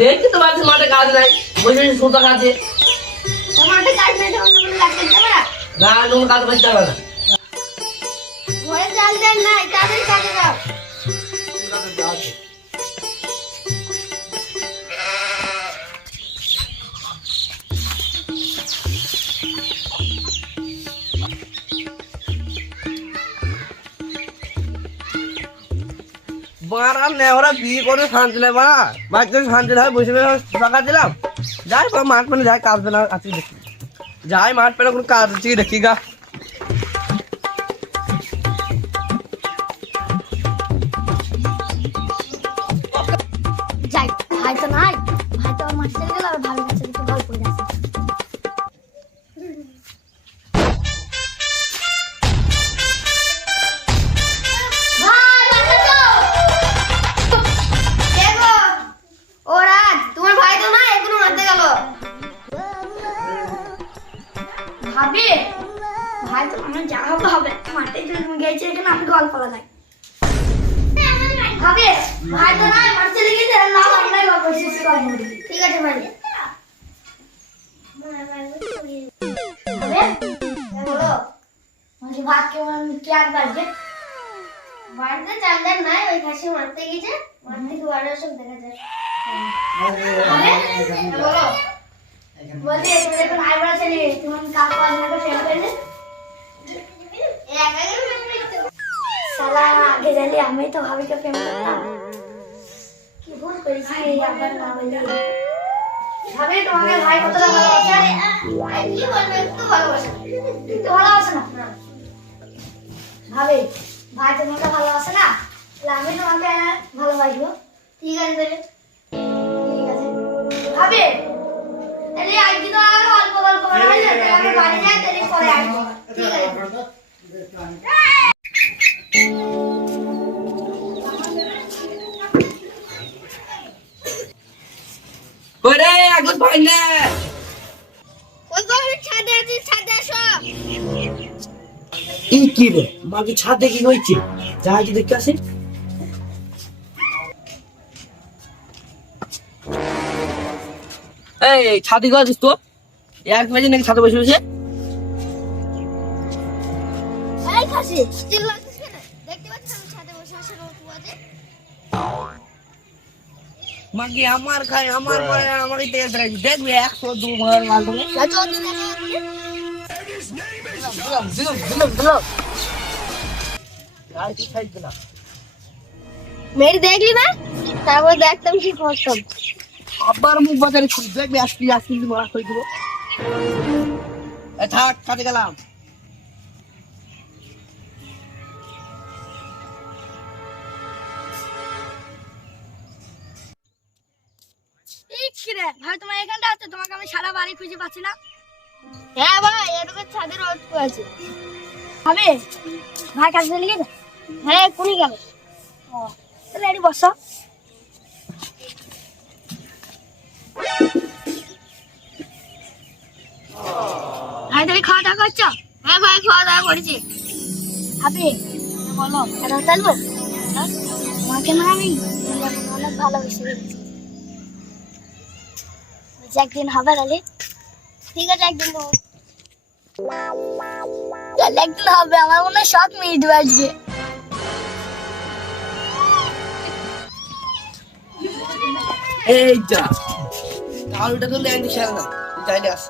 দেখছি তোমার মাঠে কাজ নাই, বসে বসে সুতা কাছে। মাঠে কাজ নাই তো অন্য কোনো কাজ করতে পারা? না, কোনো কাজ করতে পারবে না। ঘরে চাল দেন নাই, তাড়াতাড়ি কাজে যাও। বাড়া নেওয়া বিয়ে করে শান্তি নেই, বাড়া বাড়িতে শান্তি নেই, বসে বসে টাকা দিলাম। যাই মাঠ মানে যাই, কাজ পেলে আজকে দেখি, যাই মাঠ পেলে কোনো কাজ আছে কি দেখি গা। যাই, ভাই তো নাই, ভাই তো আমার মাঠ চলে গেল, আর ভাবির কাছে একটু গল্প করে আসি। ভাই, বাঁচাচ্ছো? কে গো? ও রাজ, তোমার ভাই তো নাই, এখনো মারতে গেল। ভাবি, ভাই তো আমার জানাবো হবে, মাঠে গেছে, এখানে আমি গল্প লাগাই। ভাবি, ভাই তো নাই, মাঠ চলে গেছে, নাও আমরাই গল্প শেষ করবো। ঠিক আছে ভাই। ভাবি, বলো, মাঝে ভাত কেমন কি আগ বাজবে? বাড়িতে চালদার নাই, ওই ঘাসে মারতে গেছে, মাঠ থেকে বাড়ি সব দেখা যায়। বলো, বলছি তুমি এখন আইবড়া ছেলে, তুমি কাজ পাওয়া যাবে ফেল করলে সালা আগে জানলে আমি তো ভাবিকে প্রেম করতাম, কি ভুল করেছি আবার না বললে। ভাবি তোমাকে ভাই কতটা ভালোবাসে? কি বলবে, একটু ভালোবাসে, একটু ভালোবাসে না? ভাবি, ভাই তোমাকে ভালোবাসে না, তাহলে আমি তোমাকে ভালোবাসবো। ঠিক আছে তাহলে, ঠিক আছে ভাবি, তাহলে আজকে তো আর অল্প গল্প করা হয়েছে, তাহলে আমি বাড়ি যাই, তাহলে পরে আসবো। ঠিক আছে। ওরে এখন ভাই না, ওই ঘরের ছাদে আছে, ছাদে আসো। কি রে মাকে ছাদে কি হয়েছে, যাই দেখতে আসি। এই ছাদে গো আছিস তো, এক বাজে নাকি ছাদে বসে বসে? এই খাসি, চিল্লাছিস কেন? দেখতে পাচ্ছিস আমি ছাদে বসে বসে রোদ পোয়াতে? মাকে আমার খাই, আমার পরে আমাকে তেল ধরাইছি, দেখবি 102 মার মাল তুমি। আচ্ছা ওদিকে দেখা দিলাম আর কি খাইছ না? মেরি দেখলি না, তারপর দেখতাম কি করতাম। আবার মুখ বাজারে খুব দেখবি, আজকে মারা হয়ে দিব। থাক, ছাদে গেলাম। রে ভাই, তোমার এখানটা আছে, তোমাকে আমি সারা বাড়ি খুঁজে পাচ্ছি না। হ্যাঁ ভাই, এরকম ছাদের রোদ আছে। হবে ভাই, কাছে চলে গেছে? হ্যাঁ, কোনি গেল? ও তাহলে এটি বসো। ভাই তুমি খাওয়া দাওয়া করছো? হ্যাঁ ভাই, খাওয়া দাওয়া করেছি। হবে বলো, কথা বলবো? তোমাকে না আমি অনেক ভালোবেসে গেছি। একদিন হবে তাহলে? ঠিক আছে, একদিন একদিন হবে, আমার মনে হয় সব মিটবে আজকে। এই যা আলুটা তো ল্যান্ড শেয়ার না, চাইলে আস।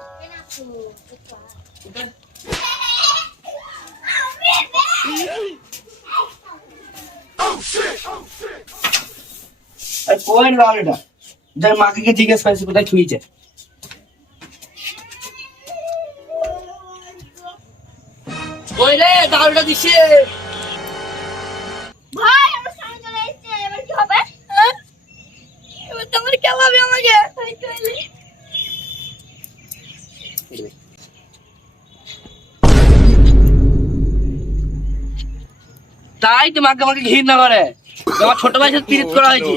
কোয়েন আলুটা যার মাকে জিজ্ঞেস করেছি কোথায় ছুঁয়েছে। ওই রে আলুটা দিচ্ছে। ভাই আমার সামনে চলে এসেছে, এবার কি হবে? এবার তোমার কেমন হবে আমাকে? তাই তোমাকে আমাকে ঘৃণা করে, আমার ছোট ভাইয়ের সাথে পিরিত করা হয়েছে।